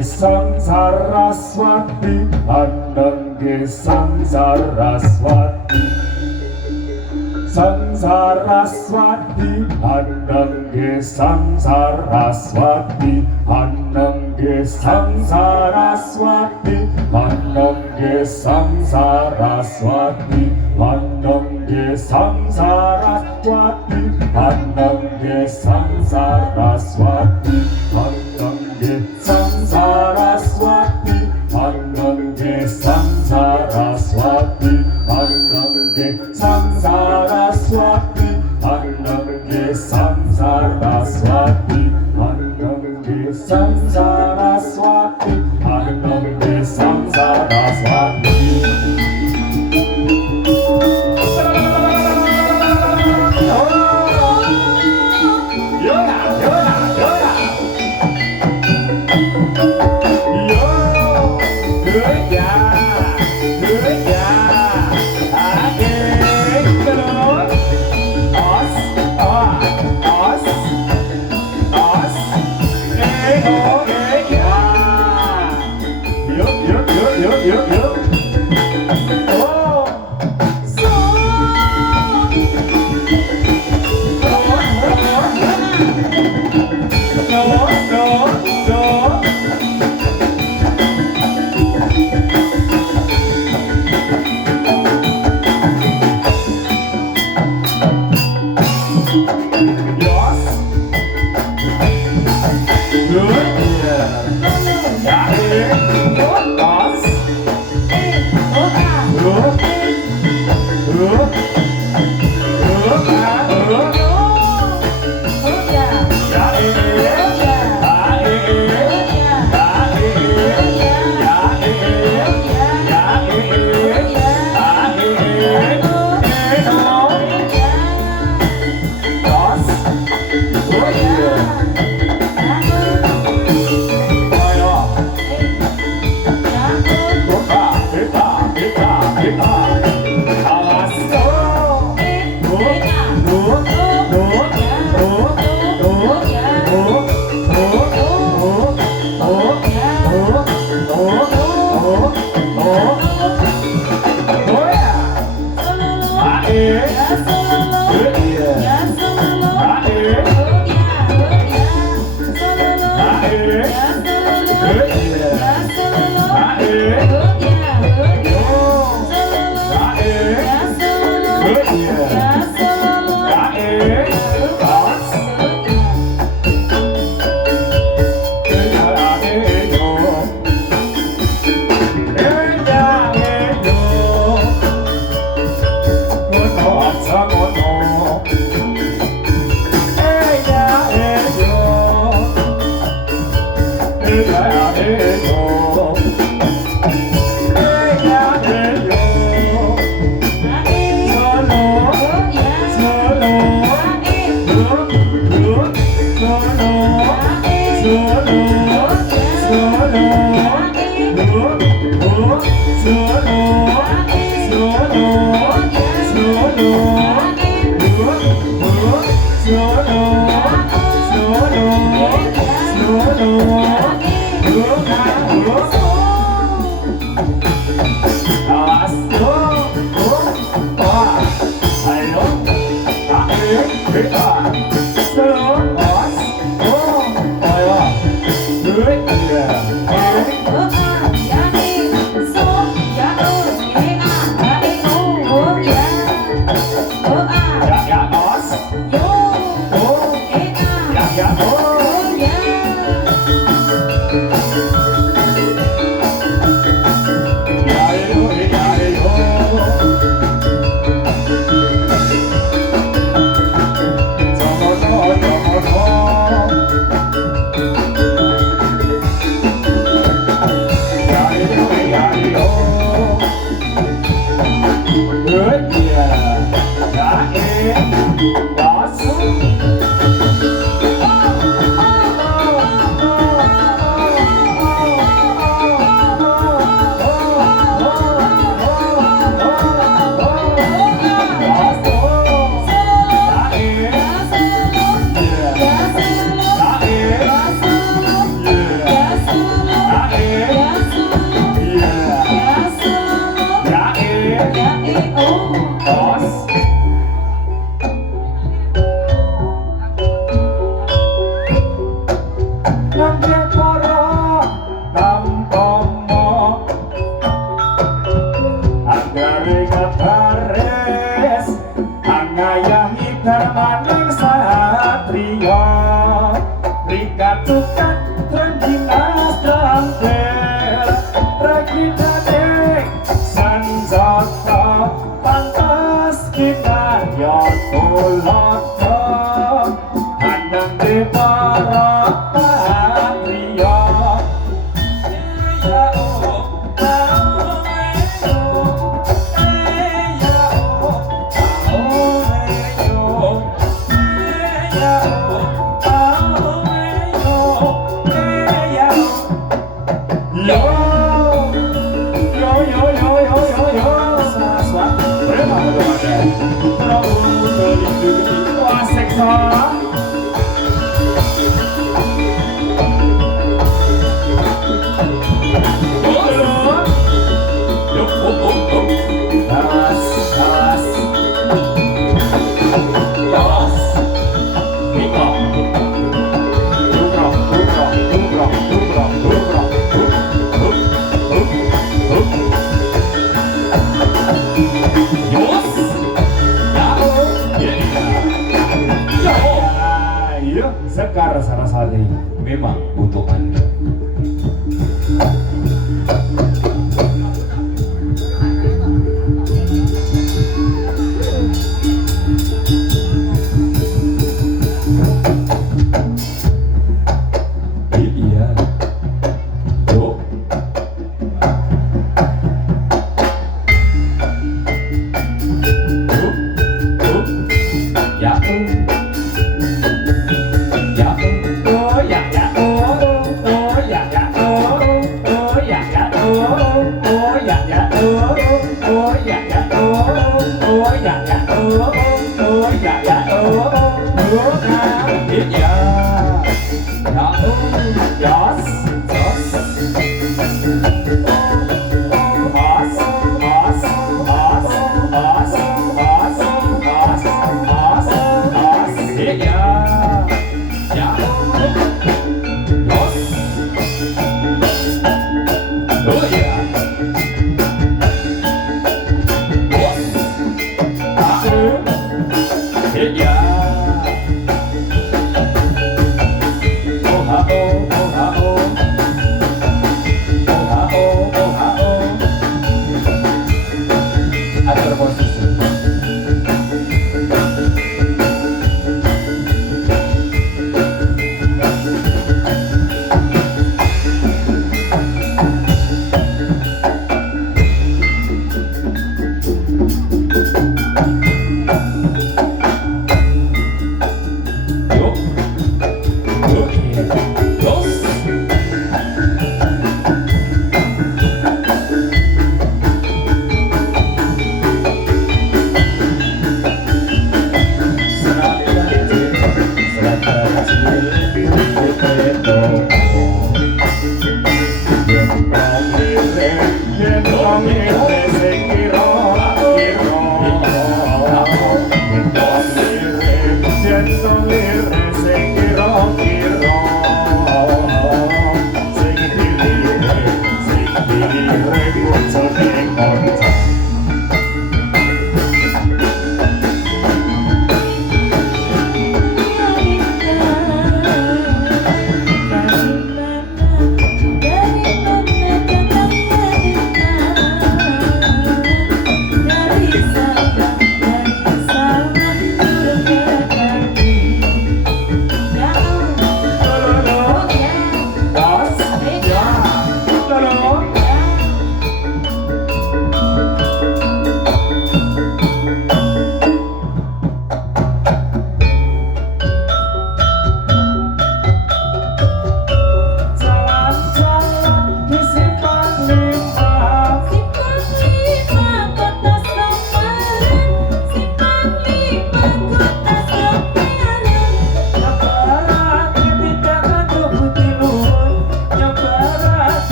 Sangsaraswati, Anangge Sangsaraswati, Sangsaraswati, Anangge Sangsaraswati, Anangge Sangsaraswati, Anangge Sangsaraswati, Anangge Sangsaraswati, Anangge Sangsaraswati, Anangge Sangsaraswati, Anangge Sangsaraswati, Anangge Sangsaraswati, Anangge Sangsaraswati, Anangge Sangsaraswati, Anangge Sangsaraswati. Nangge para tampomo anggare kabares angayahi darmaning satriya rikatukan trendinas tampil rekitane sanjata pantas kita yon kulata handang di para patriya ya Sekar Sarasati memang untuk Anda. Iya. Yuk. Ya. Oh,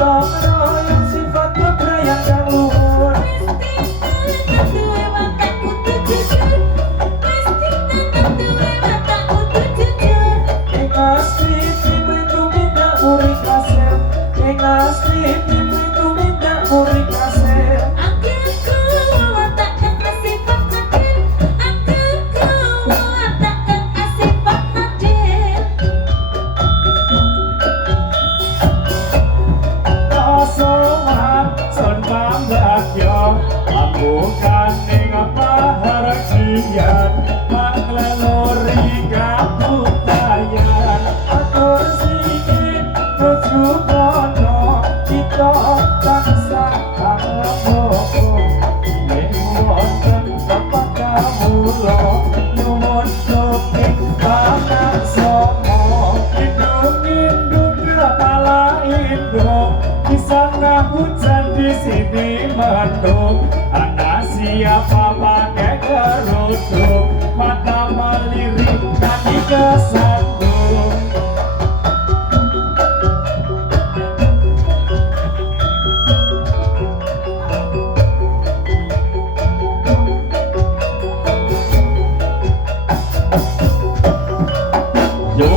gotong royong sifat keprayang kang luhur. Ing asli pimpin tumindak muri kasil, ing asli pimpin tumindak muri kasil. Bukan ing pahargian manglelori kabutayan atur sikit nuju kono kita tansah kanggo ing wonten tempat kawula nyuwun ing panak somo indung-indung kepala indung di sana hujan di sini mendung. Siapa pakai kerudung, mata melirik, kaki kesandung. Yo,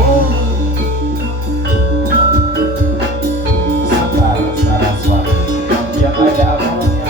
Sekar Saraswati yang ada apanya?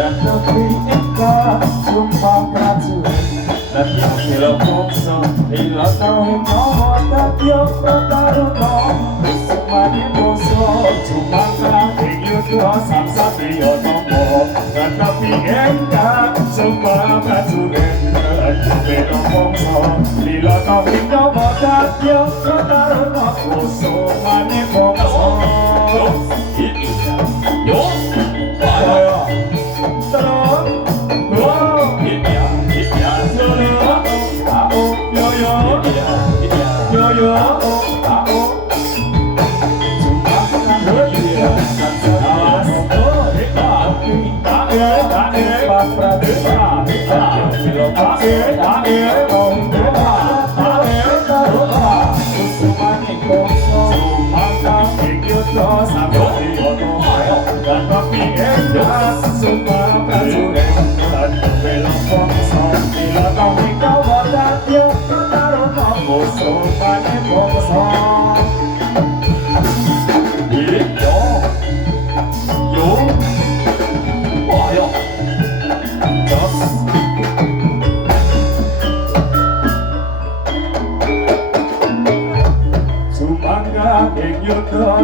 Dan negeri engkau sumpah prajurit dan yang sila moksa ila tauhin nyawa dan yang pertarunga semani musa cumaka ing yudha samsatria tama dan negeri engkau sumpah prajurit dan sila moksa ila tauhin nyawa dan yang pertarunga semani musa. Yo,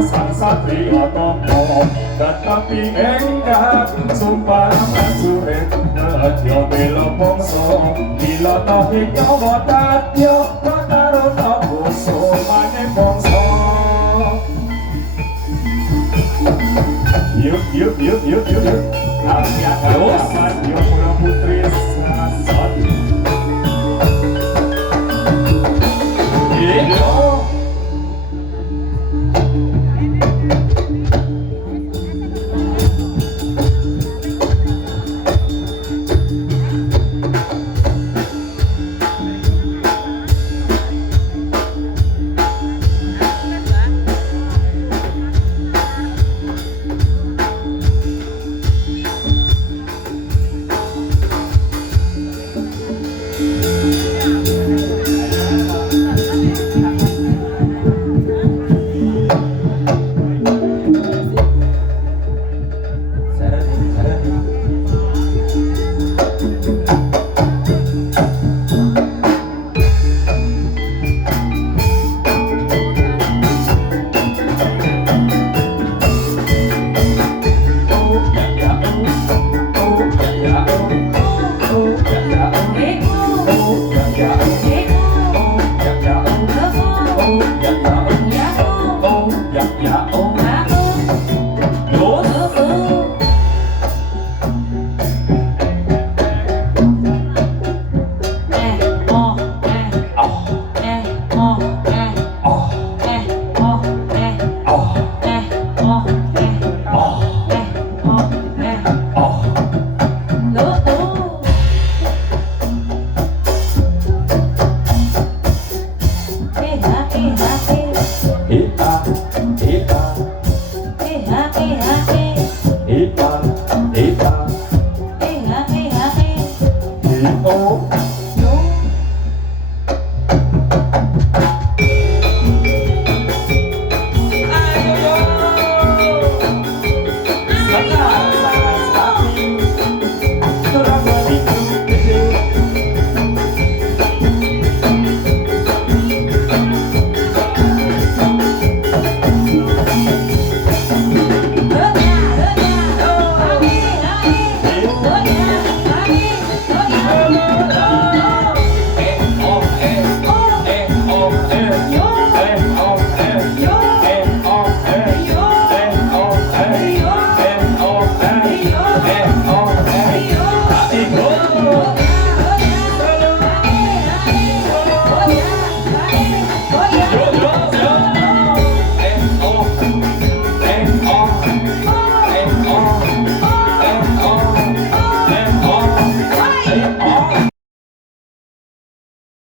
sang satria tama tetapi engkau sumpah prajurit nedya bela bangsa bila tahe nyawa dadya pataruna basa maneh bangsa. Yuk, api akan dapat yuk